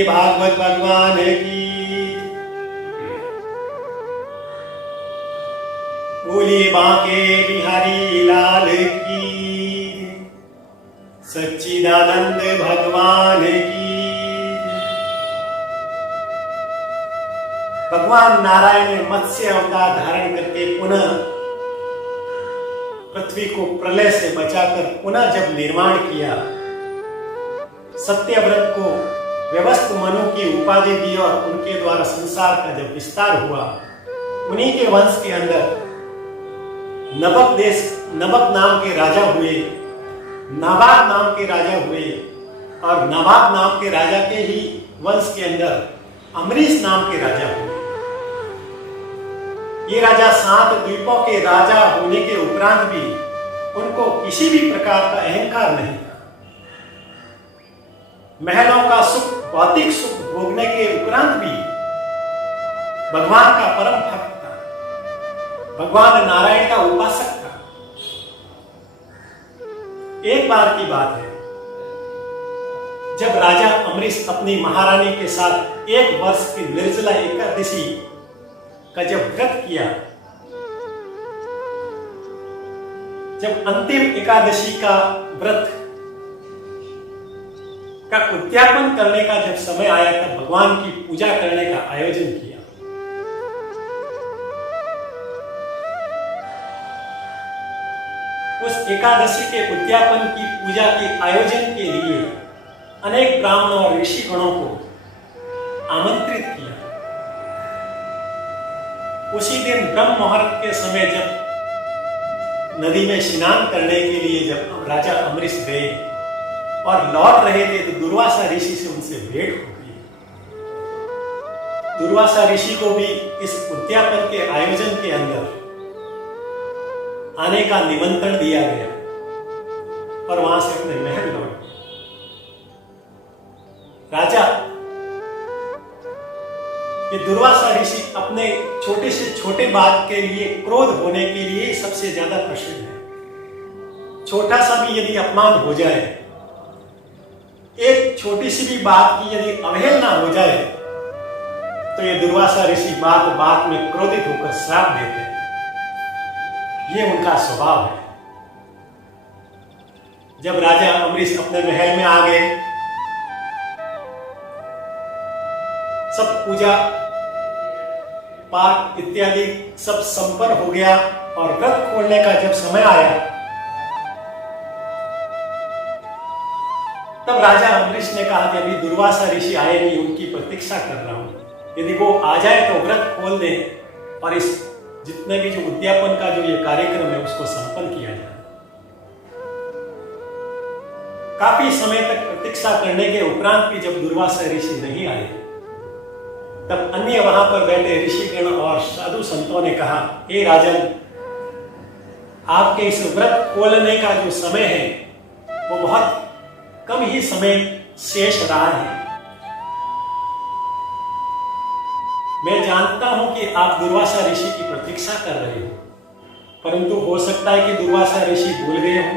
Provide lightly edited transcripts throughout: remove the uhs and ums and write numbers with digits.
बोलिए भागवत भगवान की, बोलिए बांके बिहारी लाल की, सच्चिदानंद भगवान की। भगवान नारायण ने मत्स्य अवतार धारण करके पुनः पृथ्वी को प्रलय से बचाकर पुनः जब निर्माण किया, सत्यव्रत को व्यवस्थ मनु की उपाधि दी और उनके द्वारा संसार का जब विस्तार हुआ, उन्हीं के वंश के अंदर नबक नाम के राजा हुए, नाभाग नाम के राजा हुए और नाभाग नाम के राजा के ही वंश के अंदर अमरीश नाम के राजा हुए। ये राजा 7 द्वीपों के राजा होने के उपरांत भी उनको किसी भी प्रकार का अहंकार नहीं था। महलों का सुख, भौतिक सुख भोगने के उपरांत भी भगवान का परम भक्त था, भगवान नारायण का उपासक था। एक बार की बात है, जब राजा अमरीश अपनी महारानी के साथ 1 वर्ष की निर्जला एकादशी का जब व्रत किया, जब अंतिम एकादशी का व्रत का उद्यापन करने का जब समय आया, तब भगवान की पूजा करने का आयोजन किया। उस एकादशी के उद्यापन की पूजा के आयोजन के लिए अनेक ब्राह्मण और ऋषि गणों को आमंत्रित किया। उसी दिन ब्रह्म मुहूर्त के समय जब नदी में स्नान करने के लिए जब राजा अमरीश गए और लौट रहे थे, तो दुर्वासा ऋषि से उनसे भेंट हो गई। दुर्वासा ऋषि को भी इस उद्यापन के आयोजन के अंदर आने का निमंत्रण दिया गया और वहां से अपने महल लौट गए। राजा ये दुर्वासा ऋषि अपने छोटे से छोटे बात के लिए, क्रोध होने के लिए सबसे ज्यादा प्रसिद्ध है। छोटा सा भी यदि अपमान हो जाए, एक छोटी सी भी बात की यदि अवहेलना हो जाए, तो ये दुर्वासा ऋषि बात बात में क्रोधित होकर श्राप देते हैं। ये उनका स्वभाव है। जब राजा अमरीश अपने महल में आ गए, सब पूजा पाठ इत्यादि सब संपन्न हो गया और व्रत खोलने का जब समय आया, तब राजा अमरीश ने कहा कि अभी दुर्वासा ऋषि आए नहीं, उनकी प्रतीक्षा कर रहा हूं, यदि वो आ जाए तो व्रत खोल दें और इस जितने भी जो उद्यापन का जो ये कार्यक्रम है उसको संपन्न किया जाए। काफी समय तक प्रतीक्षा करने के उपरांत भी जब दुर्वासा ऋषि नहीं आए, तब अन्य वहां पर बैठे ऋषिगण और साधु संतों ने कहा, हे राजन, आपके इस व्रत खोलने का जो समय है वो बहुत कम ही समय शेष रहा है। मैं जानता हूं कि आप दुर्वासा ऋषि की प्रतीक्षा कर रहे हो, परंतु हो सकता है कि दुर्वासा ऋषि भूल गए हो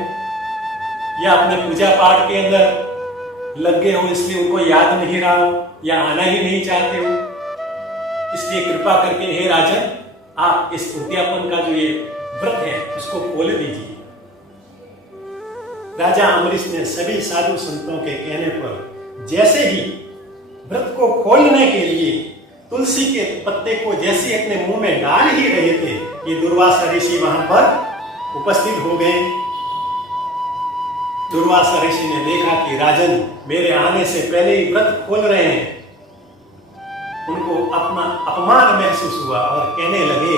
या अपने पूजा पाठ के अंदर लग गए हो, इसलिए उनको याद नहीं रहा हो या आना ही नहीं चाहते हो। इसलिए कृपा करके हे राजन, आप इस उद्यापन का जो ये व्रत है उसको खोल दीजिए। राजा अमरीश ने सभी साधु संतों के कहने पर जैसे ही व्रत को खोलने के लिए तुलसी के पत्ते को जैसे अपने मुंह में डाल ही रहे थे, ये दुर्वासा ऋषि वहां पर उपस्थित हो गए। दुर्वासा ऋषि ने देखा कि राजन मेरे आने से पहले ही व्रत खोल रहे हैं। उनको अपमान महसूस हुआ और कहने लगे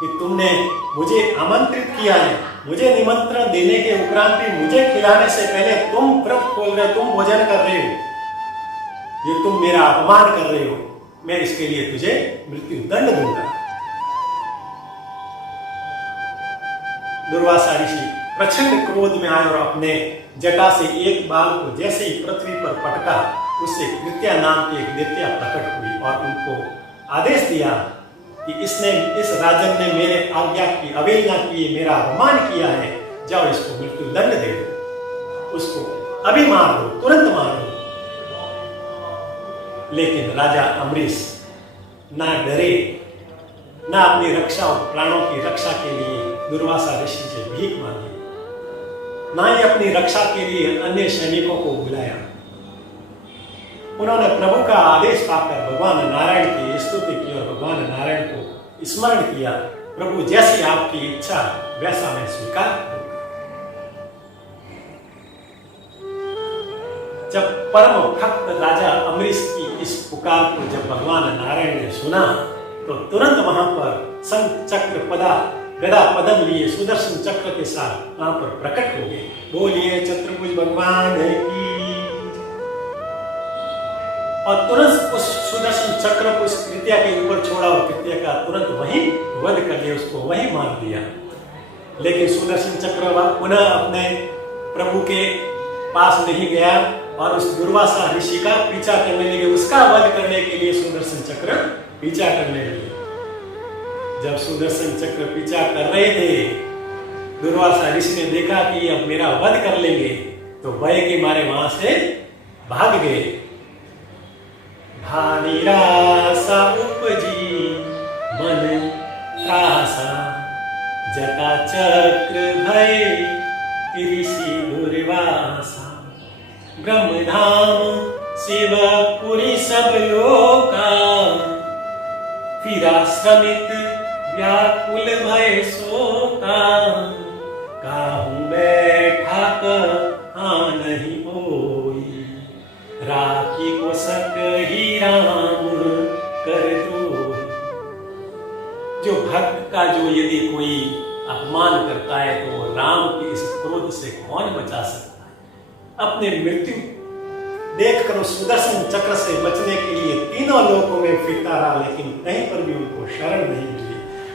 कि तुमने मुझे आमंत्रित किया है, मुझे निमंत्रण देने के उपरांत भी मुझे खिलाने से पहले तुम व्रत खोल रहे हो, तुम भोजन कर रहे हो, ये तुम मेरा अपमान कर रहे हो, मैं इसके लिए तुझे मृत्यु दंड दूंगा। दुर्वासा ऋषि प्रचंड क्रोध में आए और अपने जटा से एक बाल को जैसे ही पृथ्वी पर पटका, उससे कृत्या नाम की एक दैत्या प्रकट हुई और उनको आदेश दिया कि इस राजन ने मेरे आज्ञा की अवहेलना की, मेरा अपमान किया है, जाओ इसको मृत्यु दंड दे दो, उसको अभी मार दो, तुरंत मार दो। लेकिन राजा अम्बरीश ना डरे, ना अपनी रक्षा और प्राणों की रक्षा के लिए दुर्वासा ऋषि से भीख मांगी, ना ही अपनी रक्षा के लिए अन्य सैनिकों को बुलाया। उन्होंने प्रभु का आदेश पाकर भगवान नारायण की स्तुति की और भगवान नारायण को स्मरण किया, प्रभु जैसी आपकी इच्छा वैसा मैं स्वीकार करूंगा। जब परम भक्त राजा अम्बरीश की इस पुकार को जब भगवान नारायण ने सुना तो तुरंत वहां पर शंख चक्र गदा पदम लिए सुदर्शन चक्र के साथ वहां पर प्रकट हो गए। बोलिए चतुर्भुज भगवान की। और तुरंत उस सुदर्शन चक्र को उस कृत्या के ऊपर छोड़ा और कृत्या का तुरंत वहीं वध कर दिया, उसको वहीं मार दिया। लेकिन सुदर्शन चक्र पुनः अपने प्रभु के पास नहीं गया और उस दुर्वासा ऋषि का पीछा करने लगे, उसका वध करने के लिए सुदर्शन चक्र पीछा करने लगे। जब सुदर्शन चक्र पीछा कर रहे थे, दुर्वासा ऋषि ने देखा कि अब मेरा वध कर लेंगे, तो भय के मारे वहां से भाग गए। भानिरासा उपजी मन त्रासा, जटा चक्र भय ऋषि दुर्वासा, ब्रह्मधाम शिवपुरी सब लोका, फिरा श्रमित व्याकुल भय शोका, काहू बैठा नहीं होई, राखी को सक ही राम कर दो। जो भक्त का जो यदि कोई अपमान करता है तो राम के इस क्रोध से कौन बचा सकता है। अपने मृत्यु देखकर उस सुदर्शन चक्र से बचने के लिए तीनों लोकों में फिरता रहा, लेकिन कहीं पर भी उनको शरण नहीं मिली।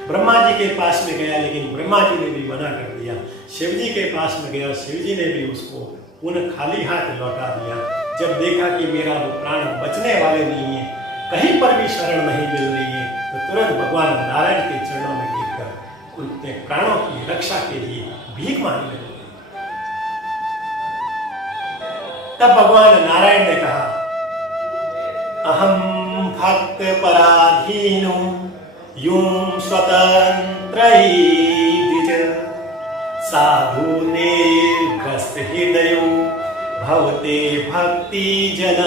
ब्रह्मा जी के पास में गया, लेकिन ब्रह्मा जी ने भी मना कर दिया। शिव जी के पास में गया, शिव जी ने भी उसको पुनः खाली हाथ लौटा दिया। जब देखा कि मेरा वो प्राण बचने वाले नहीं है, कहीं पर भी शरण नहीं मिल रही है, तो तुरंत भगवान नारायण के चरणों में गिरकर उनके प्राणों की रक्षा के लिए भीख मांगने लगे। तब भगवान नारायण ने कहा, अहम भक्त पराधीनो यूं स्वतंत्र द्विज, साधु निर्ग्रस्त हृदयो भवते भक्ति जन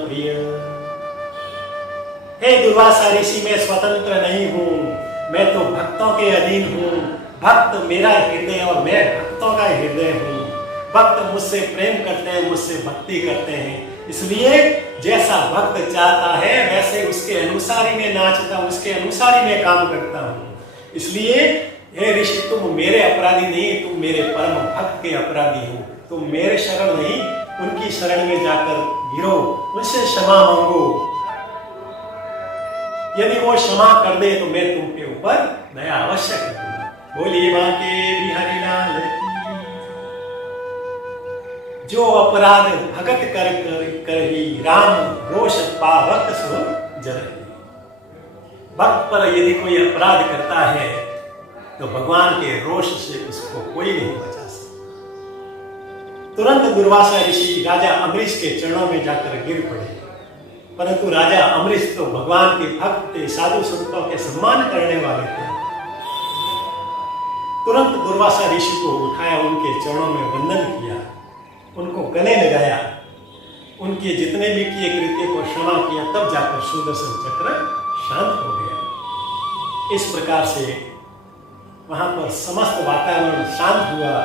प्रिय। हे दुर्वासा ऋषि, मैं स्वतंत्र नहीं हूं, मैं तो भक्तों के अधीन हूं। भक्त मेरा हृदय और मैं भक्तों का हृदय हूं। भक्त मुझसे प्रेम करते हैं, मुझसे भक्ति करते हैं, इसलिए जैसा भक्त चाहता है वैसे उसके अनुसार ही मैं नाचता हूं, उसके अनुसार ही मैं काम करता हूं। इसलिए हे ऋषि, तुम मेरे अपराधी नहीं, तुम मेरे परम भक्त के अपराधी हो। तुम मेरे शरण नहीं, उनकी शरण में जाकर गिरो, उनसे क्षमा मांगो। यदि वो क्षमा कर दे तो मैं तुम के ऊपर दया अवश्य करूंगा। बोलिए बांके बिहारी लाल की। जो अपराध भगत कर ही राम रोष पावक सो जरहि। भक्त पर यदि कोई अपराध करता है तो भगवान के रोष से उसको कोई नहीं बचा सकता। तुरंत दुर्वासा ऋषि राजा अम्बरीश के चरणों में जाकर गिर पड़े, परंतु राजा अम्बरीश तो भगवान के भक्त थे, साधु संतों के सम्मान करने वाले थे। तुरंत दुर्वासा ऋषि को उठाया, उनके चरणों में वंदन किया, उनको गले लगाया, उनके जितने भी किए कृत्य को क्षमा किया, तब जाकर सुदर्शन चक्र शांत हो गया। इस प्रकार से वहां पर समस्त वातावरण शांत हुआ।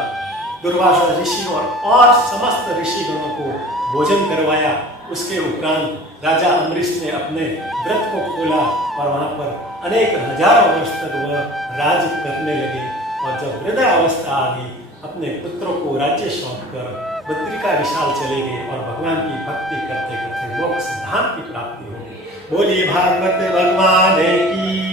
दुर्वासा ऋषि और समस्त ऋषिगणों को भोजन करवाया। उसके उपरांत राजा अम्बरीश ने अपने व्रत को खोला और वहां पर अनेक हजारों वर्ष तक वह राज करने लगे। और जब वृद्ध अवस्था आ गई, अपने पुत्रों को राज्य सौंपकर बद्रिका विशाल चले गए और भगवान की भक्ति करते करते मोक्ष धाम की प्राप्ति हो गई। बोलिए भागवत भगवान की।